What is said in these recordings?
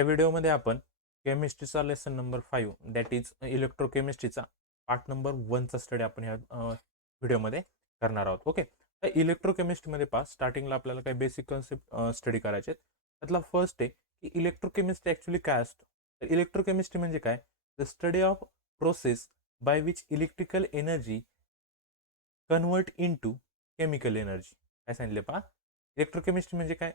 या व्हिडिओमध्ये आपण केमिस्ट्रीचा लेसन नंबर 5 दॅट इज इलेक्ट्रोकेमिस्ट्रीचा पार्ट नंबर 1चा स्टडी आपण ह्या व्हिडिओमध्ये करणार आहोत. ओके, तर इलेक्ट्रोकेमिस्ट्रीमध्ये स्टार्टिंगला आपल्याला काही बेसिक कन्सेप्ट स्टडी करायचे आहेत. त्यातला फर्स्ट आहे की इलेक्ट्रोकेमिस्ट्री ॲक्च्युली काय असतं. तर इलेक्ट्रोकेमिस्ट्री म्हणजे काय? The study of process by which electrical energy convert in to chemical energy. काय सांगितले इलेक्ट्रोकेमिस्ट्री म्हणजे काय?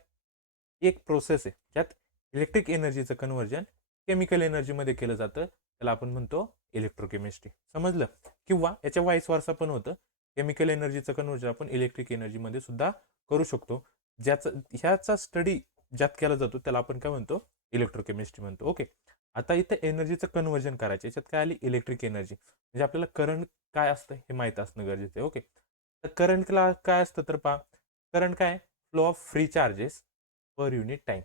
एक प्रोसेस आहे ज्यात इलेक्ट्रिक एनर्जीचं कन्व्हर्जन केमिकल एनर्जीमध्ये केलं जातं. त्याला आपण म्हणतो इलेक्ट्रोकेमिस्ट्री. समजलं? किंवा याच्या वाईस वर्सा पण होतं. केमिकल एनर्जीचं कन्व्हर्जन आपण इलेक्ट्रिक एनर्जीमध्ये सुद्धा करू शकतो. ह्याचा स्टडी ज्यात केला जातो त्याला आपण काय म्हणतो? इलेक्ट्रोकेमिस्ट्री म्हणतो. ओके, आता इथं एनर्जीचं कन्व्हर्जन करायचं. याच्यात काय आली? Electric energy. म्हणजे आपल्याला करंट काय असतं हे माहीत असणं गरजेचं आहे. ओके, तर करंटला काय असतं तर करंट काय? Flow of free charges per unit time.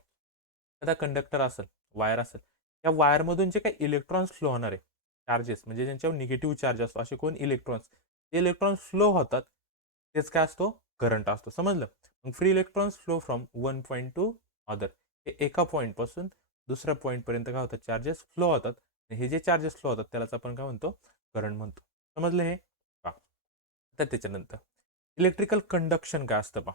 आता कंडक्टर असेल, वायर असेल, या वायरमधून जे काही इलेक्ट्रॉन्स फ्लो होणार आहे, चार्जेस म्हणजे ज्यांच्यावर निगेटिव्ह चार्ज असतो असे कोण इलेक्ट्रॉन्स, ते इलेक्ट्रॉन्स फ्लो होतात, तेच काय असतो? करंट असतो. समजलं? मग free electrons flow from one point to other. हे एका पॉईंटपासून दुसऱ्या पॉईंटपर्यंत काय होतात? चार्जेस फ्लो होतात. हे जे चार्जेस फ्लो होतात त्यालाच आपण काय म्हणतो? करंट म्हणतो. समजलं हे? तर त्याच्यानंतर इलेक्ट्रिकल कंडक्शन काय असतं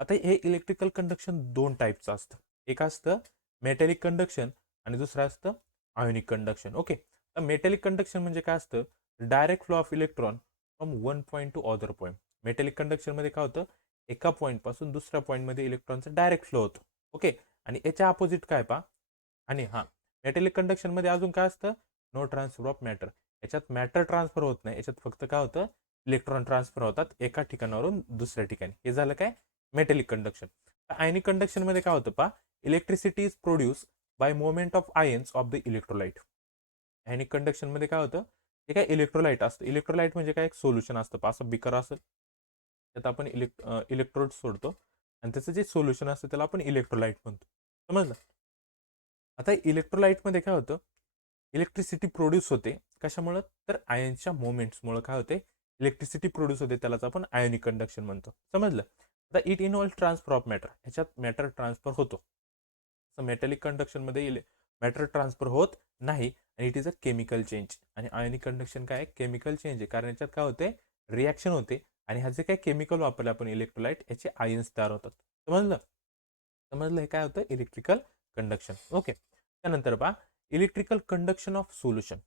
आता हे इलेक्ट्रिकल कंडक्शन दोन टाईपचं असतं. एक असतं मेटॅलिक कंडक्शन आणि दुसरं असतं आयोनिक कंडक्शन. ओके, तर मेटॅलिक कंडक्शन म्हणजे काय असतं? Direct flow of electron from one point to other point. Metallic कंडक्शनमध्ये काय होतं? एका पॉईंटपासून दुसऱ्या पॉईंटमध्ये इलेक्ट्रॉनचा डायरेक्ट फ्लो होतो. ओके, आणि याच्या अपोजिट काय आणि मेटॅलिक कंडक्शनमध्ये अजून काय असतं? No transfer of matter. याच्यात मॅटर ट्रान्सफर होत नाही. याच्यात फक्त काय होतं? इलेक्ट्रॉन ट्रान्सफर होतात एका ठिकाणावरून दुसऱ्या ठिकाणी. हे झालं काय? Metallic conduction. आयनिक कंडक्शनमध्ये काय होतं electricity is produce by moment of ions of the electrolyte. Ionic कंडक्शनमध्ये काय होतं? हे काय इलेक्ट्रोलाइट असतं. इलेक्ट्रोलाइट म्हणजे काय? एक सोल्युशन असतं असं बिकर असेल, त्यात आपण इलेक्ट्रोड सोडतो आणि त्याचं जे सोल्युशन असतं त्याला आपण इलेक्ट्रोलाइट म्हणतो. समजलं? आता इलेक्ट्रोलाइटमध्ये काय होतं? इलेक्ट्रिसिटी प्रोड्यूस होते. कशामुळं? तर आयन्सच्या मोमेंट्समुळं काय होते? इलेक्ट्रिसिटी प्रोड्यूस होते. त्यालाच आपण आयोनिक कंडक्शन म्हणतो. समजलं? आता it involve transfer of matter. ह्याच्यात मॅटर ट्रान्सफर होतो. मेटॅलिक कंडक्शनमध्ये मॅटर ट्रान्सफर होत नाही आणि it is a chemical change. आणि आयोनिक कंडक्शन काय? केमिकल चेंज आहे. कारण याच्यात काय होते? रिॲक्शन होते आणि ह्याचे काय केमिकल वापरले आपण इलेक्ट्रोलाइट, याचे आयन्स तयार होतात. समजलं? समजलं हे काय होतं? Electrical conduction. ओके, त्यानंतर इलेक्ट्रिकल कंडक्शन ऑफ सोल्युशन.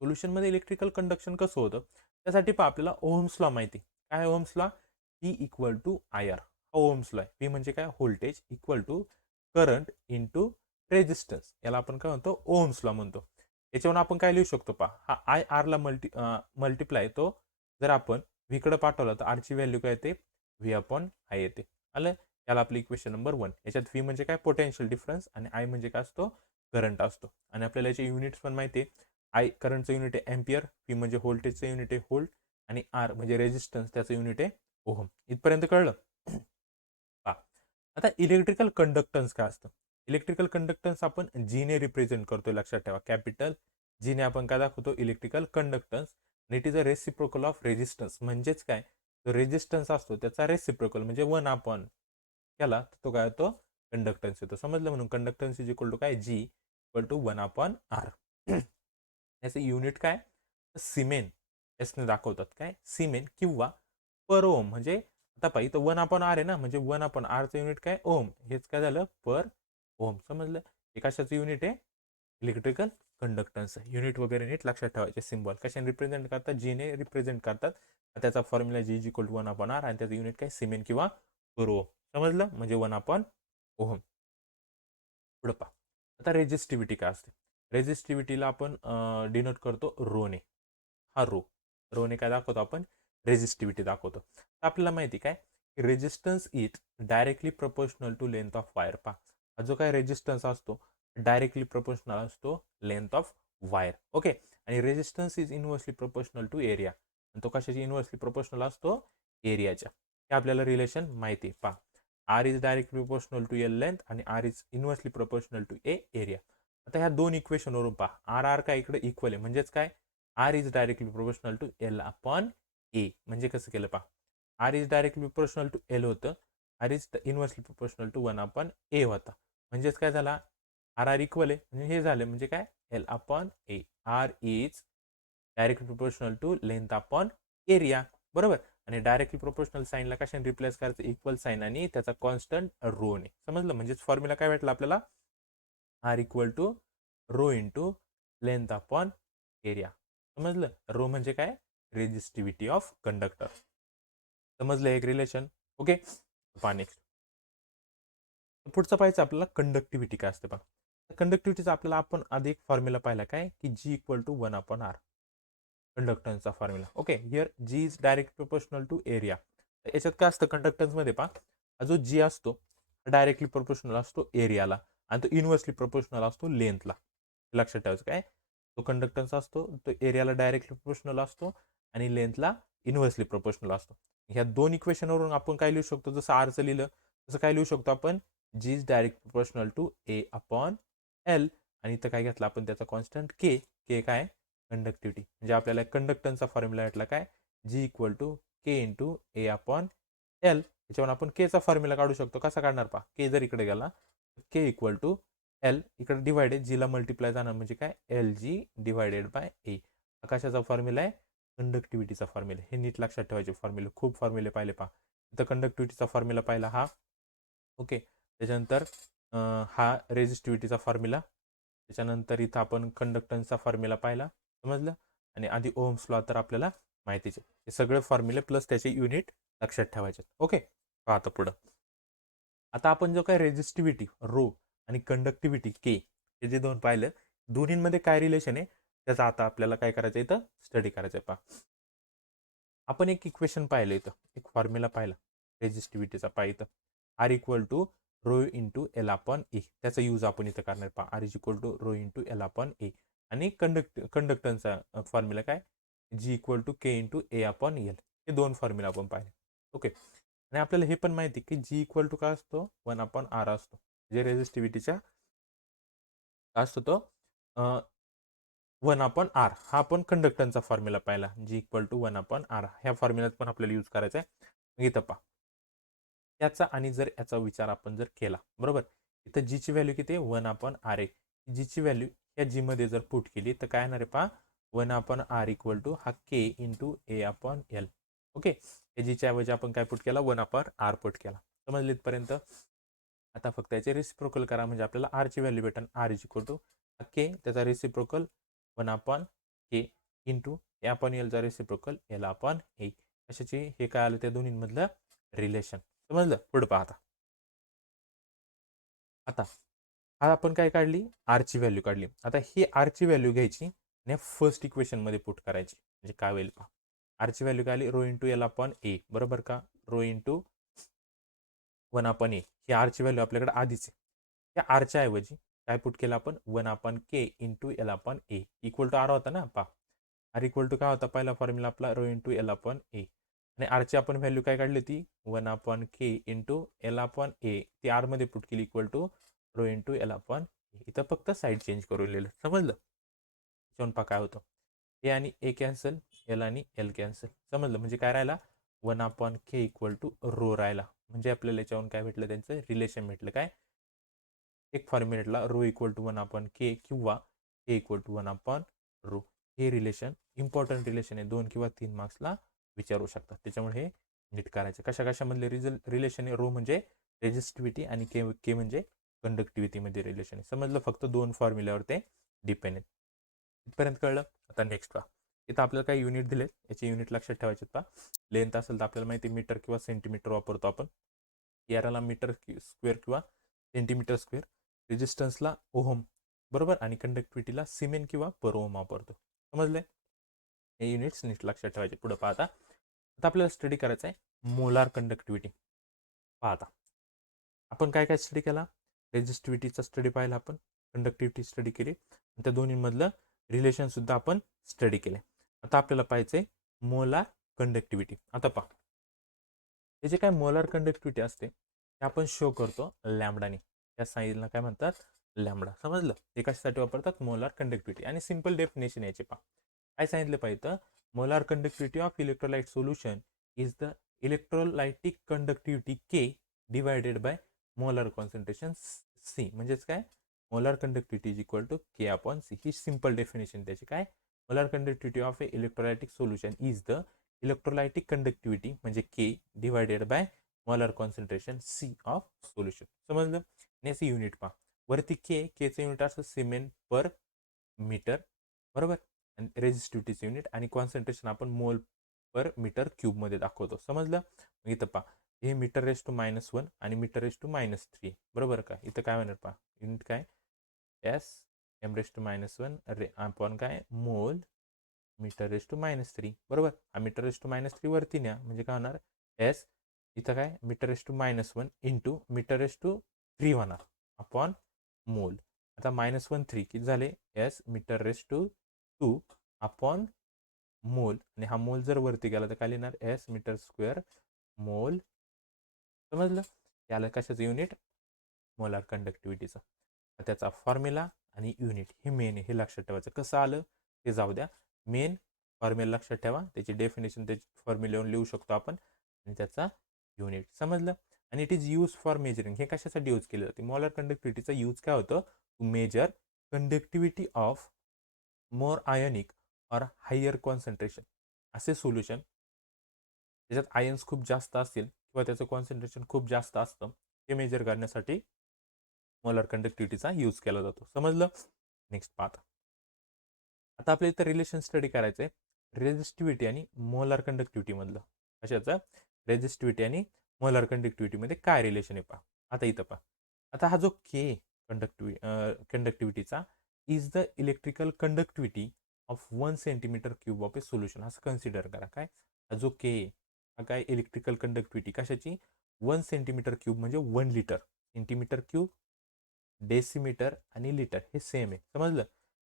सोल्युशनमध्ये इलेक्ट्रिकल कंडक्शन कसं होतं? त्यासाठी आपल्याला ओहम्स लॉ माहिती. काय Ohm's law? P equal to I R. हा ओहम्स लॉ आहे. P म्हणजे काय? Voltage equal to current into resistance. याला आपण काय म्हणतो? ओहम्स लॉ म्हणतो. याच्यावरून आपण काय लिहू शकतो हा आय आरला मल्टिप्लाय तो जर आपण व्हीकडे पाठवला तर आरची व्हॅल्यू काय येते? व्ही अपॉन आय येते. आलं? याला आपली इक्वेशन नंबर 1. याच्यात व्ही म्हणजे काय? पोटेन्शियल डिफरन्स आणि आय म्हणजे काय असतो? करंट असतो. आणि आपल्याला याचे युनिट्स पण माहिती आहे. आय करंटचं युनिट आहे एम्पियर, पी म्हणजे व्होल्टेजचं युनिट आहे व्होल्ट आणि आर म्हणजे रेजिस्टन्स त्याचं युनिट आहे ओहम. इथपर्यंत कळलं? आता इलेक्ट्रिकल कंडक्टन्स काय असतं? इलेक्ट्रिकल कंडक्टन्स आपण जीने रिप्रेझेंट करतोय. लक्षात ठेवा, कॅपिटल जीने आपण काय दाखवतो? Electrical conductance. It is a reciprocal of resistance. म्हणजेच काय? जो रेजिस्टन्स असतो त्याचा रेसिप्रोकल म्हणजे 1 अपॉन केला तो काय होतो? कंडक्टन्स येतो. समजलं? म्हणून कंडक्टन्स इज इक्वल टू काय? G equal to 1 upon R. याचं युनिट काय? सिमेन एसने दाखवतात. काय? सिमेन किंवा पर ओम. म्हणजे आता पाहिजे तर 1 अपॉन आर आहे ना, म्हणजे 1 अपॉन आरचं युनिट काय? ओम. हेच काय झालं? पर ओम. समजलं? हे कशाचं युनिट आहे? Electrical conductance. युनिट वगैरे नीट लक्षात ठेवायचे. सिम्बॉल कशाने रिप्रेझेंट करतात? जीने रिप्रेझेंट करतात. त्याचा formula G equal to 1 upon R आणि त्याचं युनिट काय? सिमेन किंवा पर ओम. समजलं? म्हणजे 1 अपॉन ओहम. पुढं पहा. आता रेजिस्टिव्हिटी काय असते? रेजिस्टिव्हिटीला आपण डिनोट करतो रोने. हा रोने काय दाखवतो आपण? रेजिस्टिव्हिटी दाखवतो. तर आपल्याला माहिती काय? Resistance is directly proportional to length of wire. हा जो काय रेजिस्टन्स असतो डायरेक्टली प्रपोर्शनल असतो लेंथ ऑफ वायर. ओके, आणि resistance is inversely proportional to area. तो कशाची इन्व्हर्सली प्रपोर्शनल असतो? एरियाच्या. हे आपल्याला रिलेशन माहिती आहे. R is directly proportional to L length आणि R is inversely proportional to A area. आता ह्या दोन इक्वेशनवरून आर आर काय इकडे इक्वल आहे. म्हणजेच काय? R is directly proportional to L upon A. म्हणजे कसं केलं R is directly proportional to L होतं. R is inversely proportional to 1 upon A होता. म्हणजेच काय झाला? आर आर इक्वल आहे म्हणजे हे झालं म्हणजे काय L upon A. R is directly proportional to length upon area. बरोबर. आणि डायरेक्टली प्रोपोर्शनल साईनला कशाने रिप्लेस करायचं इक्वल साईन आणि त्याचा कॉन्स्टंट रोने. समजलं. म्हणजेच फॉर्म्युला काय भेटला आपल्याला R equal to rho into length upon area. समजलं. रो म्हणजे काय रेजिस्टिव्हिटी ऑफ कंडक्टर. समजलं एक रिलेशन. ओके. पहा नेक्स्ट पुढचं पाहायचं आपल्याला कंडक्टिव्हिटी काय असते पहा. कंडक्टिव्हिटीचा आपल्याला आपण आधी एक फॉर्म्युला पाहिला काय की G equal to 1 upon R. कंडक्टन्सचा formula. Okay. Here G is direct proportional to area. याच्यात काय असतं कंडक्टन्समध्ये पहा जो जी असतो डायरेक्टली प्रोपोर्शनल असतो एरियाला आणि तो इन्व्हर्सली प्रोपोर्शनल असतो लेंथला. लक्षात ठेवायचं काय तो कंडक्टन्स असतो तो एरियाला डायरेक्टली प्रोपोर्शनल असतो आणि लेंथला इन्व्हर्सली प्रोपोर्शनल असतो. ह्या दोन इक्वेशनवरून आपण काय लिहू शकतो जसं आरचं लिहिलं तसं काय लिहू शकतो आपण G is direct proportional to A upon L. आणि इथं काय घेतलं आपण त्याचा कॉन्स्टंट के. के काय कंडक्टिव्हिटी म्हणजे आपल्याला कंडक्टन्सचा फॉर्म्युला भेटला काय G equal to K into A upon L. त्याच्यावर आपण केचा फॉर्म्युला काढू शकतो. कसा काढणार पहा के जर इकडे गेला के इक्वल टू एल इकडे डिवायडेड जीला मल्टिप्लाय जाणार म्हणजे काय एल जी डिवायडेड बाय ए. कशाचा फॉर्म्युला आहे कंडक्टिव्हिटीचा फॉर्म्युला. हे नीट लक्षात ठेवायचे फॉर्म्युले खूप फॉर्म्युले पाहिले पहा. इथं कंडक्टिव्हिटीचा फॉर्म्युला पाहिला हा. ओके. त्याच्यानंतर हा रेजिस्टिव्हिटीचा फॉर्म्युला. त्याच्यानंतर इथं आपण कंडक्टन्सचा फॉर्म्युला पाहिला. समजलं. आणि आधी ओहम्स लॉ तर आपल्याला माहितीचे. हे सगळे फॉर्म्युले प्लस त्याचे युनिट लक्षात ठेवायचे. ओके. पाहतो पुढं. आता आपण जो काय रेजिस्टिव्हिटी रो आणि कंडक्टिव्हिटी के हे जे दोन पाहिलं दोन्हींमध्ये काय रिलेशन आहे त्याचा आता आपल्याला काय करायचं इथं स्टडी करायचं आहे. पहा आपण एक इक्वेशन पाहिलं इथं एक फॉर्म्युला पाहिला रेजिस्टिव्हिटीचा पहा इथं R equal to rho into L upon A. त्याचा यूज आपण इथं करणार. पहा R is equal to rho into L upon A. आणि कंडक्टन्सचा फॉर्म्युला काय G equal to K into A upon L. हे दोन फॉर्म्युला आपण पाहिले. ओके. आणि आपल्याला हे पण माहिती की जी इक्वल टू काय असतो 1 अपॉन आर असतो. जे रेजिस्टिव्हिटीच्या काय असतो तो 1 अपॉन आर. हा आपण कंडक्टन्सचा फॉर्म्युला पाहिला जी इक्वल टू 1 अपॉन आर. ह्या फॉर्म्युल्यात पण आपल्याला यूज करायचा आहे. इथं पहा याचा आणि जर याचा विचार आपण जर केला बरोबर इथं जीची व्हॅल्यू किती आहे 1 अपॉन आर आहे. जीची व्हॅल्यू या जी मध्ये जर पुट केली तर काय येणार आहे पहा 1 अपॉन आर इक्वल टू हा के into A upon L. Okay. जीच्या ऐवजी आपण काय पुट केला 1 अपॉन आर पुट केला. समजले इथपर्यंत. आता फक्त याचे रिसिप्रोकल करा म्हणजे आपल्याला आरची व्हॅल्यू भेटेल. आर इज इक्वल टू के त्याचा reciprocal 1 upon K into A upon एलचा reciprocal L upon ए. कशाची हे काय आलं त्या दोन्हींमधलं रिलेशन. समजलं. पुढे पाहता आता हा आपण काय काढली आरची व्हॅल्यू काढली. आता ही आरची व्हॅल्यू घ्यायची आणि फर्स्ट इक्वेशन मध्ये पुट करायची म्हणजे काय होईल पहा आरची व्हॅल्यू काय आली रो इंटू एल अपॉन ए. बरोबर का रो इंटू 1 अपॉन ए. ही आरची व्हॅल्यू आपल्याकडे आधीच आहे. त्या आरच्या ऐवजी काय पुट केलं आपण 1 upon K into L upon A equal to R होता ना. पहा आर इक्वल टू काय होता पहिला फॉर्म्युला आपला rho into L upon A. आणि आरची आपण व्हॅल्यू काय काढली ती 1 upon K into L upon A. ती आर मध्ये पुट केली equal to rho into L upon A. इथं फक्त साईड चेंज करून लिहिलं. समजलं. त्याच्यावरून पहा काय होतं ए आणि ए कॅन्सल एल आणि एल कॅन्सल. समजलं म्हणजे काय राहिला 1 upon K equal to rho राहिला. म्हणजे आपल्याला याच्यावरून काय भेटलं त्यांचं रिलेशन भेटलं काय एक फॉर्म्युलेटला रो इक्वल टू 1 अपॉन के किंवा के इक्वल टू 1 अपॉन रो. हे रिलेशन इम्पॉर्टंट रिलेशन आहे 2 किंवा 3 मार्क्सला विचारू शकतात. त्याच्यामुळे हे नीट करायचं. कशा कशामधले रिलेशन आहे रो म्हणजे रेजिस्टिव्हिटी आणि के म्हणजे कंडक्टिव्हिटी मध्ये रिलेशन आहे. समजलं. फक्त दोन फॉर्म्युल्यावर ते डिपेंड आहे. इथपर्यंत कळलं. आता नेक्स्ट पहा इथं आपल्याला काही युनिट दिलेत याचे युनिट लक्षात ठेवायचे. पहा लेंथ असेल तर आपल्याला माहिती मीटर किंवा सेंटीमीटर वापरतो आपण. याला मीटर स्क्वेअर किंवा सेंटीमीटर स्क्वेअर. रेजिस्टन्सला ओहम बरोबर आणि कंडक्टिव्हिटीला सिमेन किंवा पर ओहम वापरतो. समजले. हे युनिट्स नीट लक्षात ठेवायचे. पुढे पाहता आता आपल्याला स्टडी करायचा आहे मोलार कंडक्टिव्हिटी. पाहता आपण काय काय स्टडी केला रेजिस्टिव्हिटीचा स्टडी पाहिला आपण कंडक्टिव्हिटी स्टडी केली त्या दोन्हीमधलं रिलेशन सुद्धा आपण स्टडी केले. आता आपल्याला पाहायचंय मोलार कंडक्टिव्हिटी. आता पहा हे जे काय मोलार कंडक्टिव्हिटी असते ते आपण शो करतो लॅम्बडाने. त्या साईडला काय म्हणतात लॅम्बडा. समजलं. हे कशासाठी वापरतात मोलार कंडक्टिव्हिटी. आणि सिंपल डेफिनेशन याचे पहा काय सांगितलं पाहिजे molar conductivity of electrolyte solution is the electrolytic conductivity K divided by molar concentration C. म्हणजेच काय molar conductivity is equal to K upon C. ही सिंपल डेफिनेशन त्याची. काय? Molar conductivity of a electrolytic solution is the electrolytic conductivity म्हणजे K divided by molar concentration C of solution. समजलं? आणि याचं unit पहा. वरती केचं युनिट असतं सिमेंट पर मीटर, बरोबर. आणि रेझिस्टिव्हिटीचं युनिट आणि कॉन्सन्ट्रेशन आपण मोल पर मीटर क्यूबमध्ये दाखवतो. समजलं? मग इथं पहा, हे मीटर रेस टू -1 आणि मीटर रेस टू -3, बरोबर का. इथं काय होणार पहा, युनिट काय, एस एम रेस टू -1 रे अपॉन काय, मोल मीटर रेस टू -3, बरोबर. हा मीटर रेस टू -3 वरती न्या म्हणजे काय होणार, एस इथं काय metre raise to -1 into metre raise to 3 होणार अपॉन मोल. आता -1 3 किती झाले, S metre raise to 2 upon mole. आणि हा मोल जर वरती गेला तर काय लिहिणार, एस मीटर स्क्वेअर मोल. समजलं? याला कशाचं युनिट, मोलार कंडक्टिव्हिटीचं. त्याचा फॉर्म्युला आणि युनिट हे मेन आहे, हे लक्षात ठेवायचं. कसं आलं ते जाऊ द्या, मेन फॉर्म्युला लक्षात ठेवा, त्याची डेफिनेशन त्याची फॉर्म्युल्यावरून लिहू शकतो आपण, आणि त्याचा युनिट. समजलं? आणि it is use for measuring. हे कशासाठी यूज केलं जाते, मोलार कंडक्टिव्हिटीचा यूज काय होतं, to measure conductivity of more ionic or higher concentration. असे सोल्युशन त्याच्यात आयन्स खूप जास्त असतील किंवा त्याचं कॉन्सन्ट्रेशन खूप जास्त असतं, ते मेजर करण्यासाठी मोलार कंडक्टिव्हिटीचा यूज केला जातो. समजलं? नेक्स्ट पाहत. आता आपल्या इथं रिलेशन स्टडी करायचं आहे रेझिस्टिव्हिटी आणि मोलार कंडक्टिव्हिटी मधलं. कशाचं, रेझिस्टिव्हिटी आणि मोलार कंडक्टिव्हिटीमध्ये काय रिलेशन आहे पहा. आता इथं पहा, आता हा जो के कंडक्टिव्हिटीचा is the electrical conductivity of 1 centimetre cube of a solution, असं कन्सिडर करा. काय, हा जो के हा काय इलेक्ट्रिकल कंडक्टिव्हिटी कशाची, 1 सेंटीमीटर क्यूब म्हणजे 1 लिटर. सेंटीमीटर क्यूब, डेसिमीटर आणि लिटर हे सेम आहे. समजलं?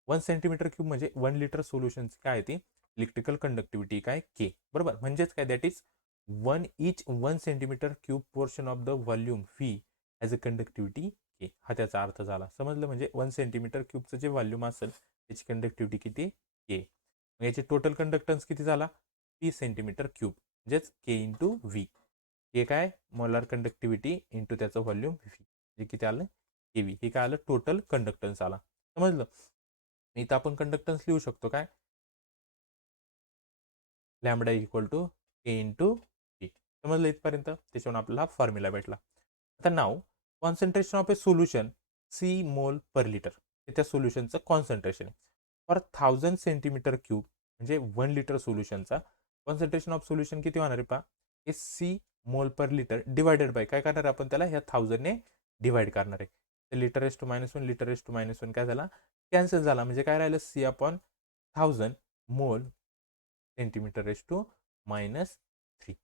1 सेंटीमीटर क्यूब म्हणजे 1 लिटर सोल्युशनची काय आहे ती इलेक्ट्रिकल कंडक्टिव्हिटी काय, के, बरोबर. म्हणजेच काय, that is 1 centimetre cube portion of the volume V as a conductivity K. हा त्याचा अर्थ झाला. समजलं? म्हणजे 1 सेंटीमीटर क्यूबचं जे व्हॉल्यूम असेल त्याची कंडक्टिव्हिटी किती, के. याची टोटल कंडक्टन्स किती झाला, 30 सेंटीमीटर क्यूब, म्हणजेच के इंटू व्ही. हे काय, मोलार कंडक्टिव्हिटी इंटू त्याचं व्हॉल्यूम व्ही, हे किती आलं, के व्ही. हे काय आलं, टोटल कंडक्टन्स आला. समजलं? इथं आपण कंडक्टन्स लिहू शकतो काय, lambda equal to K into V. समजलं इथपर्यंत? त्याच्यावरून आपल्याला फॉर्म्युला भेटला. आता नाव concentration of a solution C mole per litre, हे त्या सोल्युशनचं कॉन्सन्ट्रेशन आहे. फॉर 1000 सेंटीमीटर क्यूब म्हणजे 1 लिटर सोल्युशनचा कॉन्सन्ट्रेशन ऑफ सोल्युशन किती होणार आहे पहा, हे C mole per litre divided by काय करणार आपण त्याला, ह्या 1000ने डिवाइड करणार आहे. तर litre raise to -1 litre raise to -1 काय झाला, कॅन्सल झाला. म्हणजे काय राहिलं, सी अपॉन 1000 मोल सेंटीमीटर रेस टू -3.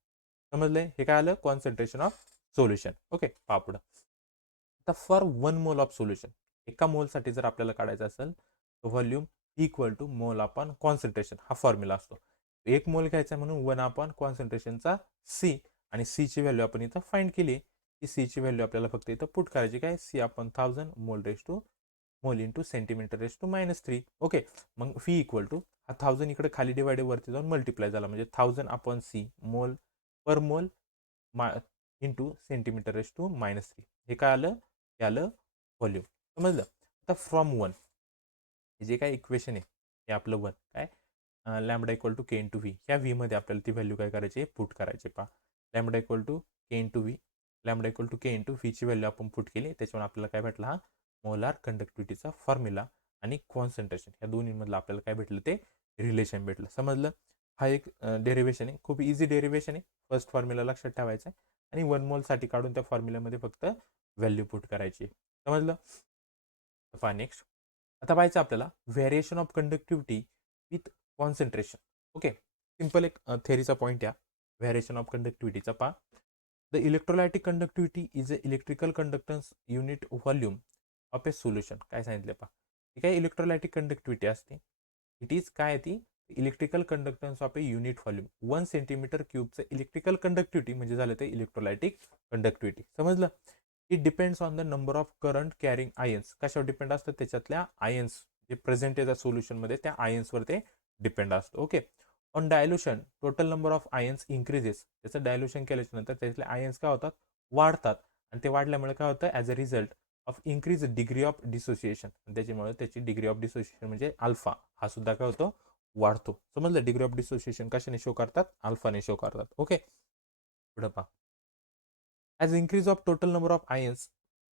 समजलंय? हे काय आलं, कॉन्सन्ट्रेशन ऑफ सोल्युशन. ओके, पहा पुढं. आता फॉर 1 मोल ऑफ सोल्युशन, एका मोलसाठी जर आपल्याला काढायचं असेल तर volume equal to mole upon concentration, हा फॉर्म्युला असतो. 1 मोल घ्यायचा म्हणून 1 अपॉन कॉन्सन्ट्रेशनचा सी, आणि सी ची व्हॅल्यू आपण इथं फाइंड केली. ती सी ची व्हॅल्यू आपल्याला फक्त इथं पुट करायची, काय, C upon 1000 mole raise to mole into centimetre raise to -3. Okay, मग व्ही इक्वल टू हा 1000 इकडे खाली डिवाइड वरती जाऊन मल्टिप्लाय झाला, म्हणजे 1000 अपॉन सी मोल पर मोल इंटू सेंटीमीटर रेस टू -3. हे काय आलं, हे आलं व्हॉल्यूम. समजलं? आता फ्रॉम 1 जे काय इक्वेशन आहे हे आपलं 1 काय, lambda equal to K into V, ह्या व्ही मध्ये आपल्याला ती व्हॅल्यू काय करायची, पुट करायची. पहा, lambda equal to K into V, lambda equal to K into व्हीची व्हॅल्यू आपण पुट केली. त्याच्यावर आपल्याला काय भेटला, हा मोलार कंडक्टिव्हिटीचा फॉर्म्युला आणि कॉन्सन्ट्रेशन या दोन्हीमधलं आपल्याला काय भेटलं, ते रिलेशन भेटलं. समजलं? हा एक डेरिवेशन आहे, खूप इझी डेरिवेशन आहे. फर्स्ट फॉर्म्युला लक्षात ठेवायचा आहे आणि 1 मोलसाठी काढून त्या फॉर्म्युल्यामध्ये फक्त व्हॅल्यू पुट करायची. समजलं? पहा नेक्स्ट. आता पाहायचं आपल्याला variation of conductivity with concentration. Okay, simple एक थेरीचा पॉईंट या व्हेरिएशन ऑफ कंडक्टिव्हिटीचा. पहा, the electrolytic conductivity is a electrical conductance unit volume of a solution. काय सांगितलं पहा, ही काय इलेक्ट्रोलायटिक कंडक्टिव्हिटी असते, इट इज काय ती electrical conductance of a unit volume. 1 centimetre क्यूबचं इलेक्ट्रिकल कंडक्टिव्हिटी म्हणजे झालं ते इलेक्ट्रोलायटिक कंडक्टिव्हिटी. समजलं? It depends on the number of current carrying ions. कशावर डिपेंड असतं, त्याच्यातल्या आयन्स जे प्रेझेंट आहे त्या सोल्युशनमध्ये त्या आयन्सवर ते डिपेंड असतं. Okay, on dilution total number of ions increases. त्याचं डायल्युशन केल्याच्या नंतर त्यातले आयन्स काय होतात, वाढतात, आणि ते वाढल्यामुळे काय होतं, as a result of increase degree of dissociation, त्याच्यामुळे त्याची डिग्री ऑफ डिसोसिएशन म्हणजे अल्फा हा सुद्धा काय होतो, वाढतो. समजलं. डिग्री ऑफ डिसोसिएशन कशाने शो करतात, अल्फाने शो करतात. ओके, पुढे पहा. As increase of total number of ions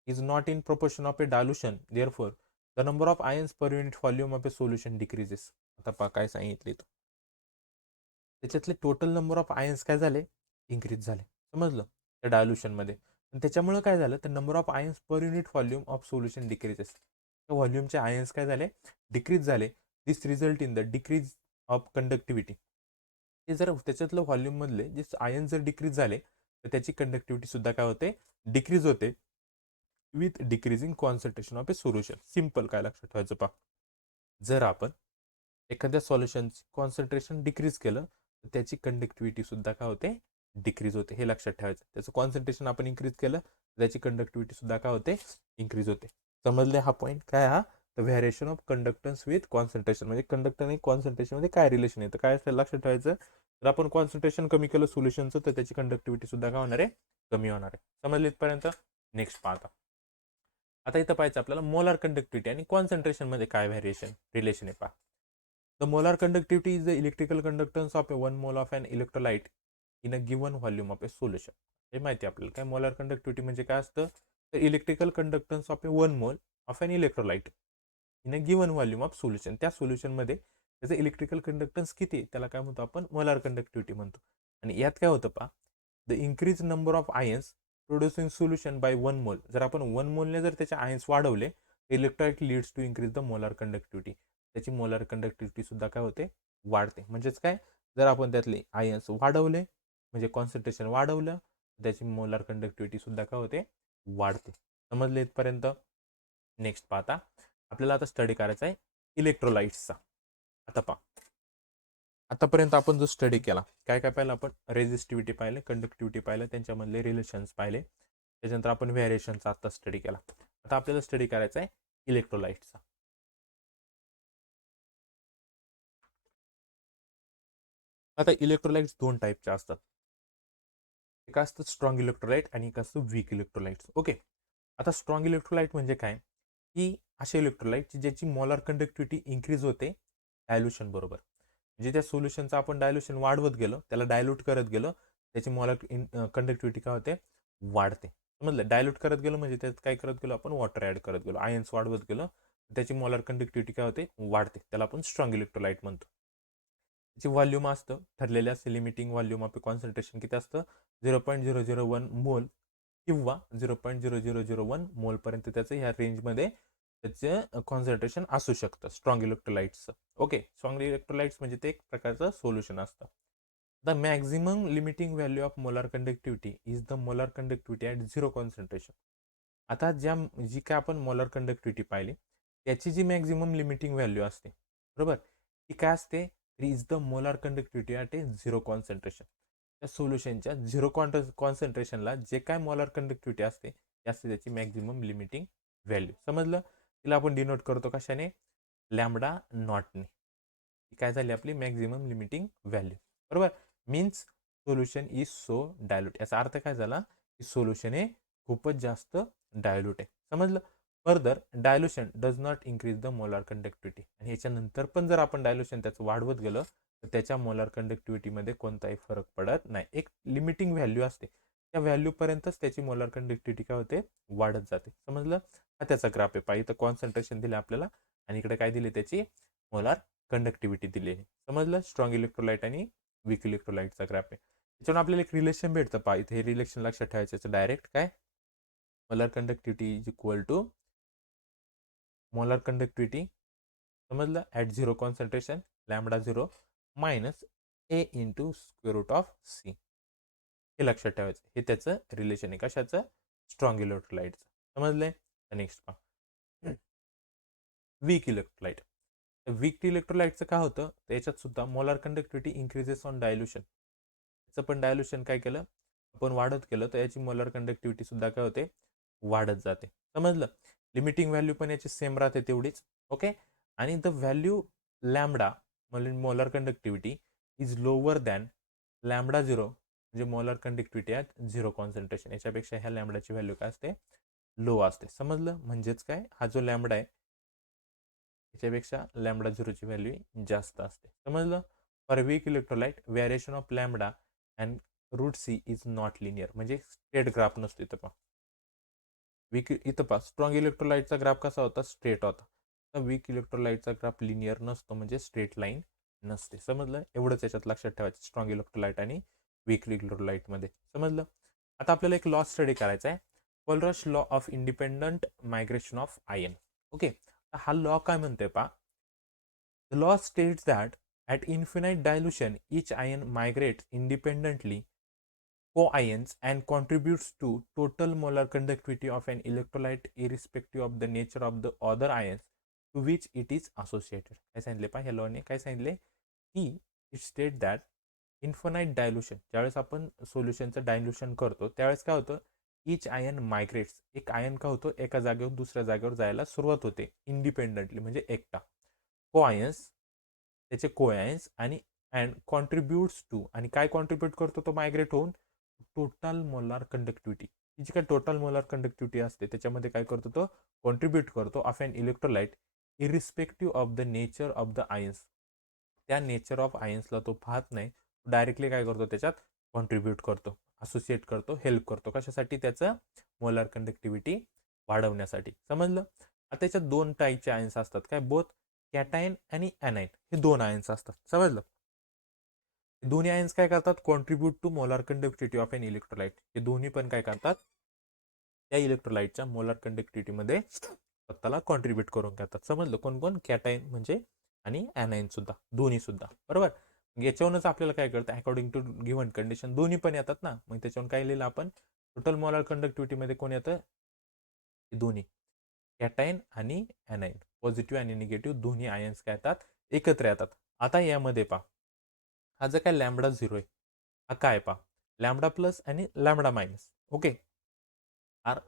is not in proportion of a dilution, therefore the number of ions per unit volume of a solution decreases. आता पहा काय सांगितले, तो त्याच्यातले टोटल नंबर ऑफ आयन्स काय झाले, इन्क्रीज झाले. समजलं, त्या डायल्युशनमध्ये. त्याच्यामुळे काय झालं, तर number of ions per unit volume of solution decreases. त्या व्हॉल्यूमचे आयन्स काय झाले, डिक्रीज झाले. This result in the decrease of conductivity. ते जर त्याच्यातलं व्हॉल्यूममधले जे आयन्स जर डिक्रीज झाले, तर त्याची कंडक्टिव्हिटी सुद्धा काय होते, डिक्रीज होते. With decreasing concentration of a solution. Simple, काय लक्षात ठेवायचं पहा. जर आपण एखाद्या सॉल्युशनची कॉन्सन्ट्रेशन डिक्रीज केलं, तर त्याची कंडक्टिव्हिटी सुद्धा काय होते, डिक्रीज होते. हे लक्षात ठेवायचं. त्याचं कॉन्सन्ट्रेशन आपण इन्क्रीज केलं, त्याची कंडक्टिव्हिटी सुद्धा काय होते, इन्क्रीज होते. समजले हा पॉईंट काय, हा the variation of conductance with concentration. म्हणजे कंडक्टर आणि कॉन्सन्ट्रेशनमध्ये काय रिलेशन येतं, काय असतं लक्षात ठेवायचं. जर आपण कॉन्सन्ट्रेशन कमी केलं सोल्युशनचं, तर त्याची कंडक्टिव्हिटी सुद्धा काय होणार आहे, कमी होणार आहे. समजले इथपर्यंत. नेक्स्ट पाहता. आता इथं पाहायचं आपल्याला मोलार कंडक्टिव्हिटी आणि कॉन्सन्ट्रेशनमध्ये काय व्हॅरिएशन रिलेशन आहे पहा. The molar conductivity is the electrical conductance of A 1 mole of an electrolyte in a given volume of a solution. हे माहिती आपल्याला. काय मोलार कंडक्टिव्हिटी म्हणजे काय असतं, तर electrical conductance of A 1 mole of an electrolyte in a given volume of solution. त्या सोल्युशनमध्ये त्याचं इलेक्ट्रिकल कंडक्टन्स किती, त्याला काय म्हणतो आपण, मोलार कंडक्टिव्हिटी म्हणतो. आणि यात काय होतं पहा, the increase number of ions producing solution by 1 mole. जर आपण 1 मोलने जर त्याचे आयन्स वाढवले, electrolyte leads to increase the molar conductivity. त्याची मोलार कंडक्टिव्हिटी सुद्धा काय होते, वाढते. म्हणजेच काय, जर आपण त्यातले आयन्स वाढवले, म्हणजे कॉन्सन्ट्रेशन वाढवलं, त्याची मोलार कंडक्टिव्हिटी सुद्धा काय होते, वाढते. समजले इथपर्यंत. नेक्स्ट पाहता आपल्याला आता स्टडी करायचा आहे इलेक्ट्रोलाइट्सचा. आता पहा, आतापर्यंत आपण जो स्टडी केला, काय काय पाहिलं आपण, रेझिस्टिव्हिटी पाहिले, कंडक्टिव्हिटी पाहिलं, त्यांच्यामधले रिलेशन्स पाहिले, त्याच्यानंतर आपण व्हॅरिएशनचा आता स्टडी केला. आता आपल्याला स्टडी करायचा आहे इलेक्ट्रोलाइट्सचा. आता इलेक्ट्रोलाइट्स दोन टाईपचे असतात. एक असतं स्ट्रॉंग इलेक्ट्रोलाइट आणि एक असतं वीक इलेक्ट्रोलाइट्स. ओके, आता स्ट्रॉंग इलेक्ट्रोलाइट म्हणजे काय, की असे इलेक्ट्रोलाइट ज्याची मोलार कंडक्टिव्हिटी इन्क्रीज होते डायल्युशन बरोबर. म्हणजे त्या सोल्युशनचं आपण डायल्युशन वाढवत गेलो, त्याला डायल्यूट करत गेलो, त्याची मोलार कंडक्टिव्हिटी काय होते, वाढते. समजलं. डायल्यूट करत गेलो म्हणजे त्यात काय करत गेलो आपण, वॉटर ॲड करत गेलो, आयन्स वाढवत गेलो, त्याची मोलार कंडक्टिव्हिटी काय होते, वाढते. त्याला आपण स्ट्रॉंग इलेक्ट्रोलाइट म्हणतो. त्याची व्हॉल्यूम असतं ठरलेलं असतं, लिमिटिंग व्हॉल्यूम ऑफ कॉन्सन्ट्रेशन किती असतं, 0.001 मोल किंवा 0.0001 मोलपर्यंत त्याचं ह्या रेंजमध्ये त्याचं कॉन्सन्ट्रेशन असू शकतं स्ट्रॉंग इलेक्ट्रोलाइट्सचं. ओके, स्ट्रॉंग इलेक्ट्रोलाइट्स म्हणजे ते एक प्रकारचं सोल्युशन असतं. The maximum limiting value of molar conductivity is the molar conductivity at zero concentration. आता जी काय आपण मोलार कंडक्टिव्हिटी पाहिली, त्याची जी मॅक्झिमम लिमिटिंग व्हॅल्यू असते, बरोबर, ती काय असते, is the molar conductivity at a zero concentration. त्या सोल्युशनच्या झिरो कॉन्सन्ट्रेशनला जे काय मोलार कंडक्टिव्हिटी असते, ती असते त्याची मॅक्झिमम लिमिटिंग व्हॅल्यू. समजलं. तिला आपण डिनोट करतो कशाने, लॅम्बडा नॉटने. काय झाली आपली मॅक्झिमम लिमिटिंग व्हॅल्यू, बरोबर. Means solution is so dilute. याचा अर्थ काय झाला, की सोल्युशन हे खूपच जास्त डायल्यूट आहे. समजलं. Further dilution does not increase the molar conductivity. आणि याच्यानंतर पण जर आपण डायल्युशन त्याचं वाढवत गेलं, तर त्याच्या मोलार कंडक्टिव्हिटीमध्ये कोणताही फरक पडत नाही. एक लिमिटिंग व्हॅल्यू असते, त्या व्हॅल्यूपर्यंतच त्याची मोलार कंडक्टिव्हिटी काय होते, वाढत जाते. समजलं. हा त्याचा ग्राफ आहे. पाहिजे तर कॉन्सन्ट्रेशन दिले आपल्याला आणि इकडे काय दिले, त्याची मोलार कंडक्टिव्हिटी दिली आहे. समजलं. स्ट्रॉंग इलेक्ट्रोलाइट आणि वीक इलेक्ट्रोलाइटचा ग्राफ आहे. त्याच्यावर आपल्याला एक रिलेशन भेटतं. पहा इथे हे रिलेशन लक्षात ठेवायचं. डायरेक्ट काय, molar conductivity is equal to molar conductivity, समजलं, at zero concentration lambda zero minus A into square root of C. हे लक्षात ठेवायचं. हे त्याचं रिलेशन आहे. कशाचं, स्ट्रॉंग इलेक्ट्रोलाइटचं. समजलंय. नेक्स्ट पहा, वीक इलेक्ट्रोलाइट. वीक इलेक्ट्रोलाइटचं काय होतं, त्याच्यात सुद्धा molar conductivity increases on dilution. त्याचं पण डायल्युशन काय केलं आपण, वाढत केलं, तर याची मोलार कंडक्टिव्हिटी सुद्धा काय होते, वाढत जाते. समजलं. लिमिटिंग व्हॅल्यू पण याची सेम राहते तेवढीच. ओके. आणि द व्हॅल्यू लॅम्बडा म्हणजे molar conductivity is lower than lambda zero म्हणजे molar conductivity at zero concentration. याच्यापेक्षा ह्या लॅम्बडाची व्हॅल्यू काय असते, लो असते. समजलं? म्हणजेच काय, हा जो लॅम्बडा आहे त्याच्यापेक्षा लॅम्बडा झिरोची व्हॅल्यू जास्त असते. समजलं? For weak electrolyte variation of lambda and root C is not linear, म्हणजे स्ट्रेट ग्राफ नसतो इथं पहा. वीक इथं पहा स्ट्रॉंग इलेक्ट्रोलाइटचा ग्राफ कसा होता, स्ट्रेट होता. तर वीक इलेक्ट्रोलाइटचा ग्राफ लिनियर नसतो, म्हणजे स्ट्रेट लाईन नसते. समजलं? एवढंच याच्यात लक्षात ठेवायचं स्ट्रॉंग इलेक्ट्रोलाइट आणि वीक इलेक्ट्रोलाइटमध्ये. समजलं? आता आपल्याला एक लॉ स्टडी करायचा आहे, Kohlrausch law of independent migration of ion. Okay, हा लॉ काय म्हणतोय पहा. The law states that at infinite dilution, each ion migrates independently co-ions and contributes to total molar conductivity of an electrolyte irrespective of the nature of the other ions to which it is associated. काय सांगितले पहा ह्या लॉने, काय सांगितले की it state that infinite dilution, ज्यावेळेस आपण सोल्युशनचं dilution करतो त्यावेळेस काय होतं, इच आयन मायग्रेट्स, एक आयन काय होतो एका जागेवर दुसऱ्या जागेवर जायला सुरुवात होते इंडिपेंडंटली, म्हणजे एकटा. कोआयन्स, त्याचे कोआयन्स आणि अँड कॉन्ट्रीब्युट्स टू, आणि काय कॉन्ट्रीब्यूट करतो तो मायग्रेट होऊन, टोटल मोलार कंडक्टिव्हिटी, जी काय टोटल मोलार कंडक्टिव्हिटी असते त्याच्यामध्ये काय करतो तो कॉन्ट्रीब्यूट करतो of an electrolyte irrespective of the nature of the ions. त्या नेचर ऑफ आयन्सला तो पाहत नाही, डायरेक्टली काय करतो त्याच्यात कॉन्ट्रीब्यूट करतो, असोसिएट करतो, हेल्प करतो. कशासाठी? त्याचं मोलार कंडक्टिव्हिटी वाढवण्यासाठी. समजलं? आता त्याच्यात दोन टाईपचे आयन्स असतात, काय, बोथ कॅटायन आणि ॲनायन, हे दोन आयन्स असतात. समजलं? दोन्ही आयन्स काय करतात, contribute to molar conductivity of an electrolyte. हे दोन्ही पण काय करतात, त्या इलेक्ट्रोलाइटच्या मोलार कंडक्टिव्हिटीमध्ये स्वतःला कॉन्ट्रीब्यूट करून घेतात. समजलं? कोण कोण? कॅटायन म्हणजे आणि ॲनायन सुद्धा, दोन्ही सुद्धा. बरोबर? याच्यावरूनच आपल्याला काय कळतं, अकॉर्डिंग टू गिव्हन कंडिशन दोन्ही पण येतात ना. मग त्याच्यावरून काय लिहिलं आपण, टोटल मोलार कंडक्टिव्हिटीमध्ये कोण येतं, दोन्ही कॅटायन आणि ॲनायन, पॉझिटिव्ह आणि निगेटिव्ह दोन्ही आयन्स काय येतात, एकत्र येतात. आता यामध्ये पहा, हा जो काय लॅम्बडा झिरो आहे, हा काय पहा, लॅम्बडा प्लस आणि lambda minus. Okay, are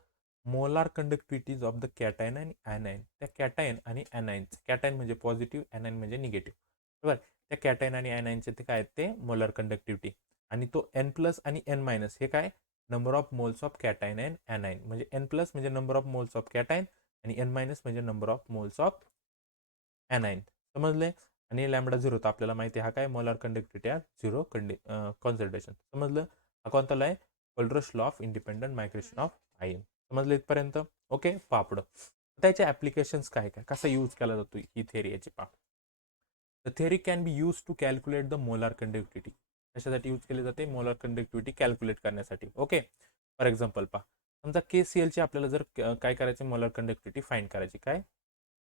molar conductivities of the cation आणि ॲनायन. त्या कॅटायन आणि ॲनायन, कॅटायन म्हणजे पॉझिटिव्ह, ॲनायन म्हणजे निगेटिव्ह. बरोबर? त्या कॅटायन आणि ॲनायनचे ते काय आहेत, ते मोलार कंडक्टिव्हिटी. आणि तो एन प्लस आणि एन मायनस हे काय, number of moles of cation and anion. म्हणजे एन प्लस म्हणजे number of moles of cation आणि एन मायनस म्हणजे number of moles of anion. समजले? आणि लॅम्बडा झिरो तर आपल्याला माहिती आहे, हा काय, molar conductivity at zero concentration. समजलं? हा कोणता लॉ आहे, Kohlrausch law of independent migration of ion. समजलं इथपर्यंत? ओके, पापड त्याचे ॲप्लिकेशन्स काय काय, कसा यूज केला जातो ही थेअरी याची पा. The theory can be use to calculate the molar conductivity. कशासाठी यूज केली जाते, मोलार कंडक्टिव्हिटी कॅल्क्युलेट करण्यासाठी. ओके, फॉर एक्झाम्पल पहा, समजा KClची आपल्याला जर काय करायचे, मोलार कंडक्टिव्हिटी फाईंड करायची. काय,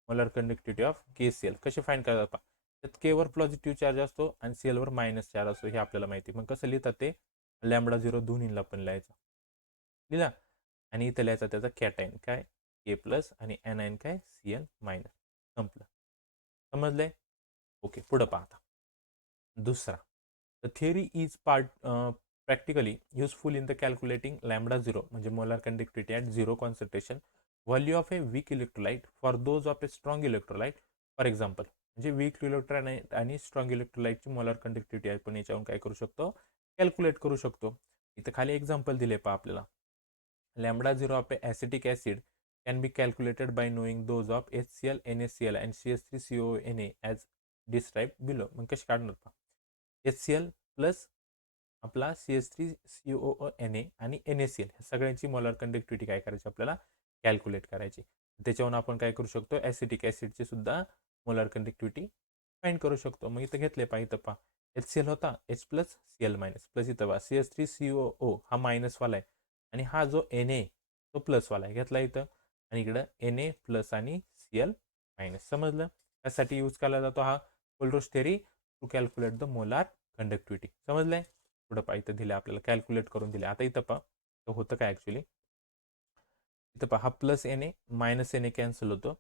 मोलार कंडक्टिव्हिटी ऑफ KCl कशी फाईंड करतात पहा. त्यात K वर पॉझिटिव्ह चार्ज असतो आणि Cl वर मायनस चार्ज असतो, हे आपल्याला माहिती. मग कसं लिहितात ते, लॅम्बडा झिरो दोन्हीला पण लिहायचं, लिहिला. आणि इथं लिहायचा त्याचा कॅटाईन काय, K प्लस, आणि ॲनायन काय, Cl मायनस. संपलं. समजलंय? ओके, पुढं पाहता दुसरा. The theory is practically useful in the calculating lambda zero, म्हणजे molar conductivity at zero concentration, value of a weak electrolyte for those of a strong electrolyte. For example, म्हणजे weak electrolyte आणि strong इलेक्ट्रोलाइटची molar conductivity आपण याच्यावरून काय करू शकतो, calculate करू शकतो. इथं खाली एक्झाम्पल दिले पहा आपल्याला. Lambda zero of A acetic acid can be calculated by knowing those of HCl, NaCl and CH3CONa as described below. मग कशी काढणार पहा, HCl प्लस आपला CH3CONa आणि NaCl ह्या सगळ्यांची मोलार कंडक्टिव्हिटी काय करायची, आपल्याला कॅल्क्युलेट करायची. त्याच्यावरून आपण काय करू शकतो, ॲसिटिक ॲसिडची सुद्धा मोलार कंडक्टिव्हिटी फाइंड करू शकतो. मग इथं घेतले पहा, इथं पहा HCl होता, H plus Cl minus, plus इथं पहा CH3COO हा मायनसवाला आहे आणि हा जो Na तो प्लसवाला आहे, घेतला इथं. आणि इकडं Na प्लस आणि Cl मायनस. समजलं? त्यासाठी यूज केला जातो हा Kohlrausch theory to calculate the molar conductivity. समजलंय? पुढं पहा, इथं दिलं आपल्याला, कॅल्क्युलेट करून दिले. आता इथं पहा तर होतं काय ॲक्च्युली, इथं पहा, हा plus Na minus Na cancel होतो,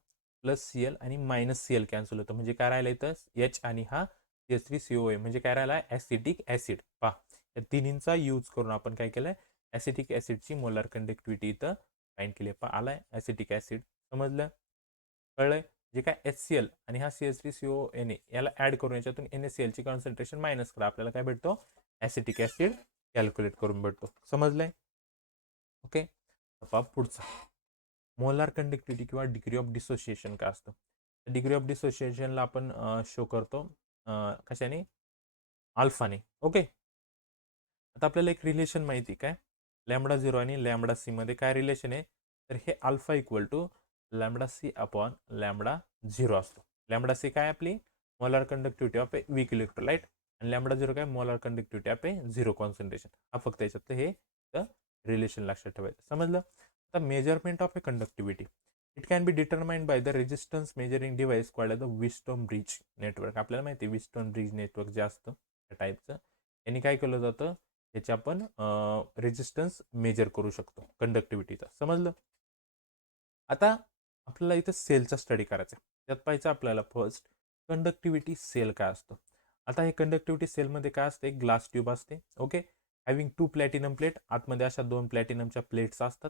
प्लस Cl आणि मायनस Cl कॅन्सल होतं, म्हणजे काय राहिलं इथं H आणि हा CH3COA, म्हणजे काय राहिला, ॲसिटिक ॲसिड. पहा, या तिन्हींचा यूज करून आपण काय केलंय, ॲसिटिक ॲसिडची मोलार कंडक्टिव्हिटी इथं फाइंड केली. पहा, आलाय ॲसिटिक ॲसिड. समजलं? कळलंय? जे काय HCl आणि हा CH3CONa याला ॲड करून याच्यातून NaCl ची कॉन्सन्ट्रेशन मायनस करा, आपल्याला काय भेटतो, ॲसिटिक ॲसिड कॅल्क्युलेट करून भेटतो. समजलंय? ओके, पहा पुढचा. मोलार कंडक्टिव्हिटी किंवा डिग्री ऑफ डिसोसिएशन काय असतं. डिग्री ऑफ डिसोसिएशनला आपण शो करतो कशाने, अल्फाने. ओके. आता आपल्याला एक रिलेशन माहिती काय, लॅम्बडा झिरो आणि लॅम्बडा सी मध्ये काय रिलेशन आहे, तर हे alpha equal to lambda C upon lambda zero असतो. लॅम्बडा सी काय आपली molar conductivity of a weak electrolyte आणि लॅम्बडा झिरो काय molar conductivity of a zero concentration. हा फक्त याच्यात हे रिलेशन लक्षात ठेवायचं. समजलं. आता measurement of a conductivity it can be determined by the resistance measuring device called the Wheatstone bridge network. आपल्याला माहिती आहे विस्टोन ब्रिज नेटवर्क जे असतं त्या टाईपचं, यांनी काय केलं जातं, याचे आपण रेजिस्टन्स मेजर करू शकतो कंडक्टिव्हिटीचा. समजलं. आता आपल्याला इथं सेलचा स्टडी करायचा आहे. त्यात पाहायचं आपल्याला फर्स्ट कंडक्टिव्हिटी सेल काय असतं. आता हे कंडक्टिव्हिटी सेलमध्ये काय असते, ग्लास ट्यूब असते. ओके. हॅव्हिंग 2 प्लॅटिनम प्लेट, आतमध्ये अशा 2 प्लॅटिनमच्या प्लेट्स असतात,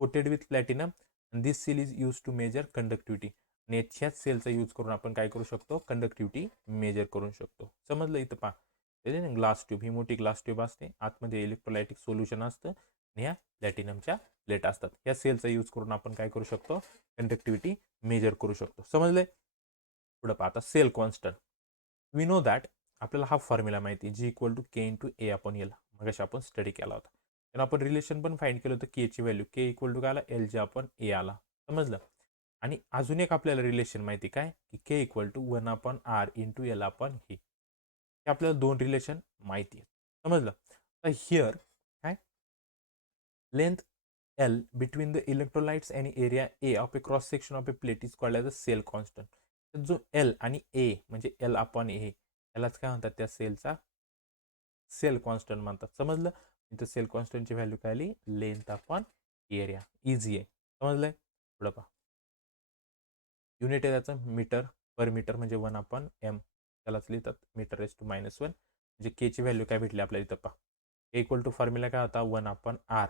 coated with platinum. This cell is use to measure conductivity. आणि याच्याच सेलचा यूज करून आपण काय करू शकतो, कंडक्टिव्हिटी मेजर करू शकतो. समजलं. इथं पहा ग्लास ट्यूब, ही मोठी ग्लास ट्यूब असते, आतमध्ये इलेक्ट्रोलायटिक सोल्युशन असतं आणि ह्या प्लॅटिनमच्या प्लेट असतात. या सेलचा यूज करून आपण काय करू शकतो, कंडक्टिव्हिटी मेजर करू शकतो. समजले. पुढे पाहता cell constant. We know that, आपल्याला हा फॉर्म्युला माहिती, G equal to K into A upon L. मग आपण स्टडी केला होता. तर आपण रिलेशन पण फाइंड केलं होतं, के ची व्हॅल्यू के इक्वल टू काय आला, एल जे अपॉन ए आला. समजलं. आणि अजून एक आपल्याला रिलेशन माहिती काय, की K equal to 1 upon R into L upon ही. हे आपल्याला 2 रिलेशन माहिती आहे. समजलं. तर हिअर काय, length L between the electrolytes and area A of a cross section of a plate is called as a cell constant. तर जो L आणि A म्हणजे L अपॉन A, यालाच काय म्हणतात, त्या सेलचा सेल कॉन्स्टंट म्हणतात. समजलं. इथं सेल कॉन्स्टंटची व्हॅल्यू काय आली, लेंथ अपॉन एरिया. इझी आहे. समजलंय. पुढं पहा. युनिट आहे त्याचं मीटर पर मीटर म्हणजे 1 अपॉन एम, त्यालाच लिहितात मीटर रेस टू -1. म्हणजे के ची व्हॅल्यू काय भेटली आपल्याला इथं पहा, के इक्वल टू फॉर्म्युला काय होता, 1 upon R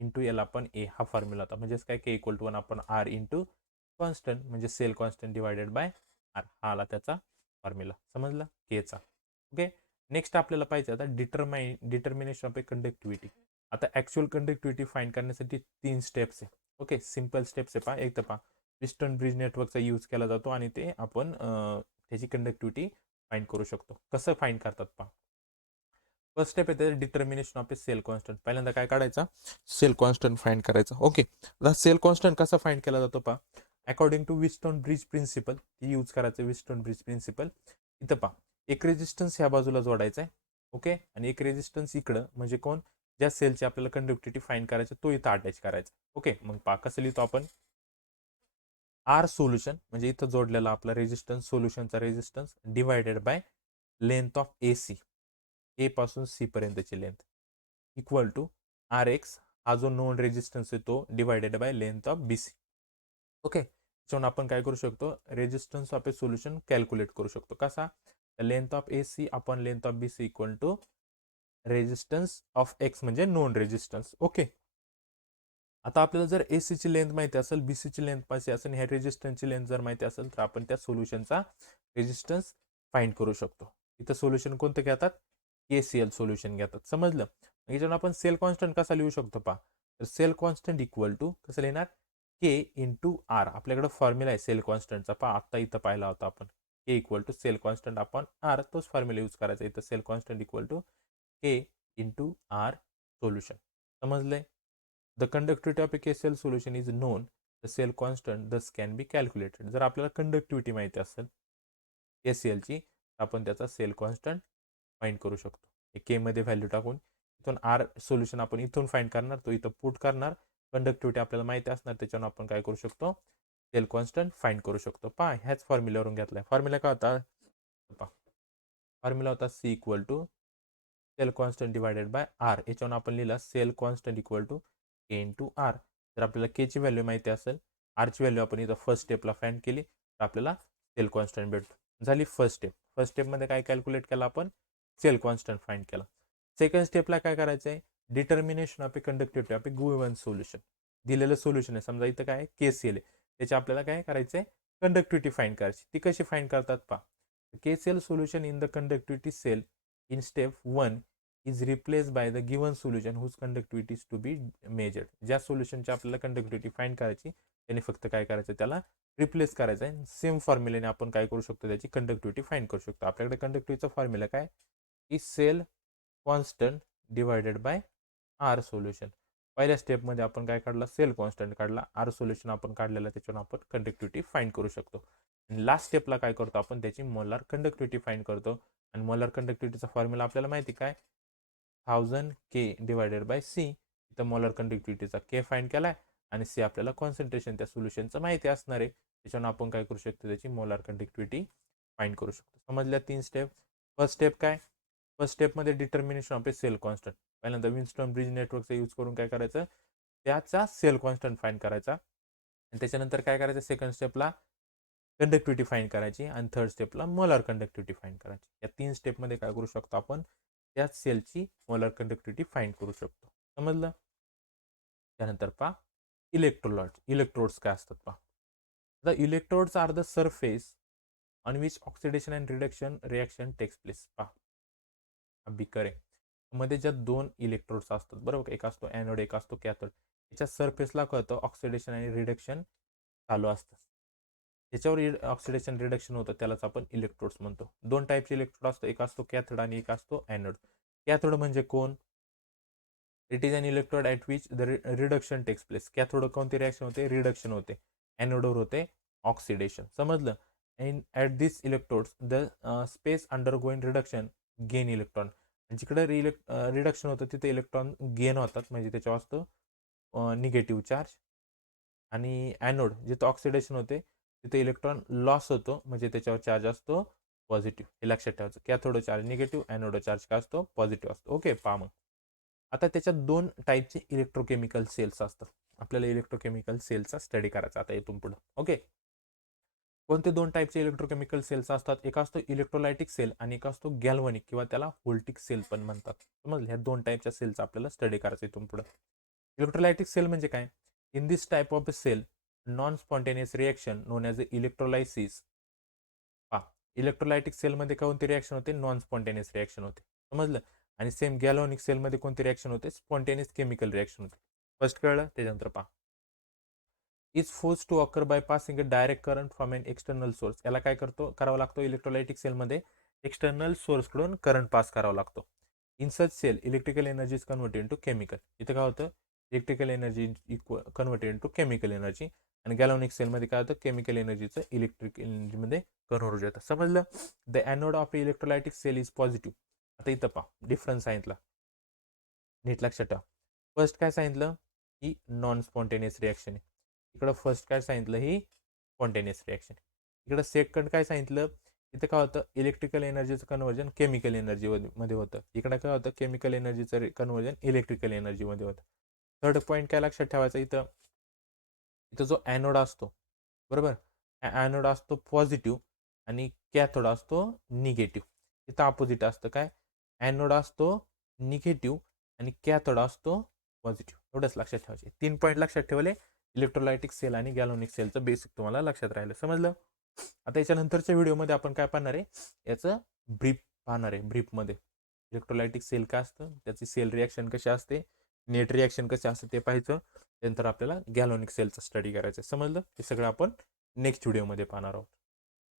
into L upon A. हा फॉर्म्युला होता. म्हणजेच काय, K equal to 1 upon R into constant म्हणजे cell constant divided by R. हा आला त्याचा फॉर्म्युला. समजला केचा. ओके. नेक्स्ट आपल्याला पाहिजे आता डिटर्मिनेशन ऑफ ए कंडक्टिव्हिटी. आता ॲक्च्युअल कंडक्टिव्हिटी फाईंड करण्यासाठी 3 स्टेप्स आहे. ओके. सिम्पल स्टेप्स आहे. पहा एक तर पहा, पिस्टन ब्रिज नेटवर्कचा यूज केला जातो आणि ते आपण त्याची कंडक्टिव्हिटी फाइंड करू शकतो. कसं फाइंड करतात पहा. फर्स्ट स्टेप येते determination of a cell constant. पहिल्यांदा काय काढायचा, सेल कॉन्स्टंट फाइंड करायचा. ओके. आता सेल कॉन्स्टंट कसा फाइंड केला जातो पहा, according to Wheatstone bridge principle use करायचं. विस्टोन ब्रिज प्रिन्सिपल इथं पहा, एक रेजिस्टन्स ह्या बाजूला जोडायचा आहे. ओके. आणि एक रेजिस्टन्स इकडं, म्हणजे कोण, ज्या सेलची आपल्याला कंडक्टिव्हिटी फाइंड करायची तो इथं अटॅच करायचा. ओके. मग पहा कसं लिहितो आपण, आर सोल्युशन म्हणजे इथं जोडलेला आपला रेजिस्टन्स, सोल्युशनचा resistance divided by length of A C, A पासून सी पर्यंतची length equal to R X, हा जो नोन रेजिस्टन्स आहे तो divided by length of B C. Okay. त्याच्यावर आपण काय करू शकतो, resistance of a solution calculate करू शकतो. कसा, length of A C upon length of B C equal to resistance of X म्हणजे नोन रेजिस्टन्स. ओके. आता आपल्याला जर ए सीची लेंथ माहिती असेल, बी सीची लेंथ माहिती असेल, ह्या रेजिस्टन्सची लेंथ जर माहिती असेल, तर आपण त्या सोल्युशनचा रेजिस्टन्स फाइंड करू शकतो. इथं सोल्युशन कोणतं घेतात, KCl सोल्युशन घेतात. समजलं. याच्यावर आपण सेल कॉन्स्टंट कसा लिहू शकतो पहा, तर सेल कॉन्स्टंट इक्वल टू कसं लिहिणार, के इंटू आर. आपल्याकडे फॉर्म्युला आहे सेल कॉन्स्टंटचा, पहा आत्ता इथं पाहिला होता आपण, K equal to cell constant upon R. तोच फॉर्म्युला यूज करायचा इथं, cell constant equal to K into R solution. समजलंय. The conductivity of a KCl solution is known, the cell constant thus can be calculated. जर आपल्याला conductivity माहिती असेल KClची, आपण त्याचा सेल कॉन्स्टंट फाइंड करू शकतो. के मध्ये व्हॅल्यू टाकून इथून आर सोल्युशन आपण इथून फाइंड करणार, तो इथं पुट करणार. कंडक्टिव्हिटी आपल्याला माहिती असणार, त्याच्यावर आपण काय करू शकतो, सेल कॉन्स्टंट फाइंड करू शकतो. पहा ह्याच फॉर्म्युल्यावरून घेतलाय. फॉर्म्युला काय होता पहा, फॉर्म्युला होता C equal to cell constant divided by R. याच्यावर आपण लिहिला cell constant equal to K into R. जर आपल्याला केची व्हॅल्यू माहिती असेल, आरची व्हॅल्यू आपण इथं फर्स्ट स्टेपला फाइंड केली, तर आपल्याला सेल कॉन्स्टंट भेटतो. झाली फर्स्ट स्टेप. फर्स्ट स्टेपमध्ये काय कॅल्क्युलेट केला आपण, सेल कॉन्स्टंट फाइंड केला. सेकंड स्टेपला काय करायचं आहे, determination of a conductivity of A given solution. दिलेलं सोल्युशन आहे, समजा इथं काय KCl आहे, त्याची आपल्याला काय करायचं आहे, कंडक्टिव्हिटी फाइंड करायची. ती कशी फाइंड करतात पहा, KCl solution in the conductivity cell in step 1 is replace by the given solution whose conductivity is to be measured. ज्या सोल्युशनची आपल्याला कंडक्टिव्हिटी फाइंड करायची त्याने फक्त काय करायचं, त्याला रिप्लेस करायचं आहे. सेम फॉर्म्युल्याने आपण काय करू शकतो, त्याची कंडक्टिव्हिटी फाइंड करू शकतो. आपल्याकडे कंडक्टिव्हिटीचा फॉर्म्युला काय की cell constant divided by R solution. पहिल्या स्टेपमध्ये आपण काय काढला, सेल कॉन्स्टंट काढला, आर सोल्युशन आपण काढलेलं, त्याच्यावर आपण कंडक्टिव्हिटी फाइंड करू शकतो. आणि लास्ट स्टेपला काय करतो आपण, त्याची मोलार कंडक्टिव्हिटी फाइंड करतो. आणि मोलार कंडक्टिव्हिटीचा फॉर्म्युला आपल्याला माहिती काय, 1000 के डिवायडेड बाय सी. इथं मोलार कंडक्टिव्हिटीचा के फाइंड केलाय आणि सी आपल्याला कॉन्सन्ट्रेशन त्या सोल्युशनचं माहिती असणार आहे. त्याच्यानं आपण काय करू शकतो, त्याची मोलार कंडक्टिव्हिटी फाइंड करू शकतो. समजल्या 3 स्टेप. फर्स्ट स्टेप काय, फर्स्ट स्टेपमध्ये determination of a cell constant. पहिल्यांदा विन्स्टन ब्रिज नेटवर्कचा यूज करून काय करायचं, त्याचा सेल कॉन्स्टंट फाइंड करायचा. आणि त्याच्यानंतर काय करायचं, सेकंड स्टेपला कंडक्टिव्हिटी फाइंड करायची आणि थर्ड स्टेपला मोलार कंडक्टिव्हिटी फाइंड करायची. या 3 स्टेपमध्ये काय करू शकतो आपण, त्याच सेलची मोलार कंडक्टिव्हिटी फाइंड करू शकतो. समजलं. त्यानंतर पहा इलेक्ट्रोड्स काय असतात पहा. The electrodes are the surface on which oxidation and reduction reaction takes place. पहा बिकर आहे, मध्ये ज्या 2 इलेक्ट्रोड्स असतात बरोबर, एक असतो ॲनोड एक असतो कॅथोड. त्याच्या सरफेसला कळतं ऑक्सिडेशन आणि रिडक्शन चालू असतं. त्याच्यावर ऑक्सिडेशन रिडक्शन होतं, त्यालाच आपण इलेक्ट्रोड्स म्हणतो. 2 टाईपचे इलेक्ट्रोड असतो, एक असतो कॅथोड आणि एक असतो ॲनोड. कॅथोड म्हणजे कोण, it is an electrode at which the reduction takes place. Cathode कोणती रिॲक्शन होते, रिडक्शन होते. ॲनोडवर होते ऑक्सिडेशन. समजलं. In at this electrodes the space undergoing reduction gain electron. जिकडे रिडक्शन होतं तिथे इलेक्ट्रॉन गेन होतात, म्हणजे त्याच्यावर असतो निगेटिव्ह चार्ज. आणि ॲनोड जिथं ऑक्सिडेशन होते तिथे इलेक्ट्रॉन लॉस होतो, म्हणजे त्याच्यावर चार्ज असतो पॉझिटिव्ह. हे लक्षात ठेवायचं. Cathode charge negative, anode charge काय असतो, पॉझिटिव्ह असतो. ओके, पहा मग आता त्याच्यात 2 टाईपचे इलेक्ट्रोकेमिकल सेल्स असतात. आपल्याला इलेक्ट्रोकेमिकल सेलचा स्टडी करायचा आता इथून पुढे. ओके, कोणते 2 टाईपचे इलेक्ट्रोकेमिकल सेल्स असतात, एक असतो इलेक्ट्रोलायटिक सेल आणि एक असतो गॅल्व्हनिक किंवा त्याला व्होल्टिक सेल पण म्हणतात. समजलं. ह्या 2 टाईपच्या सेलचा आपल्याला स्टडी करायचा इथून पुढे. इलेक्ट्रोलायटिक सेल म्हणजे काय, in this type of cell non spontaneous reaction known as electrolysis. पहा इलेक्ट्रोलायटिक सेलमध्ये कोणती रिॲक्शन होते, नॉन स्पॉन्टेनियस रिॲक्शन होते. समजलं. आणि सेम गॅल्व्हनिक सेलमध्ये कोणती रिॲक्शन होते, स्पॉन्टेनियस केमिकल रिॲक्शन होते. फर्स्ट कळलं. त्याच्यानंतर पहा, is force to occur by passing a direct current from an external source. याला काय करावं लागतो, इलेक्ट्रोलायटिक सेलमध्ये एक्सटर्नल सोर्सकडून करंट पास करावा लागतो. In such cell electrical energy is converted to chemical. इथं काय होतं, electrical energy converted to chemical energy. आणि गॅल्व्हनिक सेलमध्ये काय होतं, केमिकल एनर्जीचं इलेक्ट्रिक एनर्जीमध्ये कन्व्हर्ट होतं. समजलं. The anode of electrolytic cell is positive. आता इथं पहा डिफरन्स सांगितला, नीट लक्षात ठेवा. फर्स्ट काय सांगितलं, ही नॉन स्पॉन्टेनियस रिॲक्शन आहे. इकडं फर्स्ट काय सांगितलं, ही स्पॉन्टेनियस रिॲक्शन. इकडं सेकंड काय सांगितलं, इथं काय होतं, इलेक्ट्रिकल एनर्जीचं कन्वर्जन केमिकल एनर्जीमध्ये होतं. इकडं काय होतं, केमिकल एनर्जीचं कन्वर्जन इलेक्ट्रिकल एनर्जीमध्ये होतं. थर्ड पॉईंट काय लक्षात ठेवायचा, इथं इथं जो ॲनोड असतो बरोबर, ॲनोड असतो पॉझिटिव्ह आणि कॅथोड असतो निगेटिव्ह. इथं अपोजिट असतं काय, ॲनोड असतो निगेटिव्ह आणि कॅथोड असतो पॉझिटिव्ह. एवढंच लक्षात ठेवायचे. 3 पॉईंट लक्षात ठेवले, इलेक्ट्रोलायटिक सेल आणि गॅल्व्हनिक सेलचं बेसिक तुम्हाला लक्षात राहिलं. समजलं. आता याच्यानंतरच्या व्हिडिओमध्ये आपण काय पाहणार आहे, याचं ब्रीफ पाहणार आहे. ब्रीफमध्ये इलेक्ट्रोलायटिक सेल काय असतं, त्याची सेल रिॲक्शन कशी असते, नेट रिॲक्शन कशी असते ते पाहायचं. त्यानंतर आपल्याला गॅल्व्हनिक सेलचा स्टडी करायचं. समजलं. हे सगळं आपण नेक्स्ट व्हिडिओमध्ये पाहणार आहोत.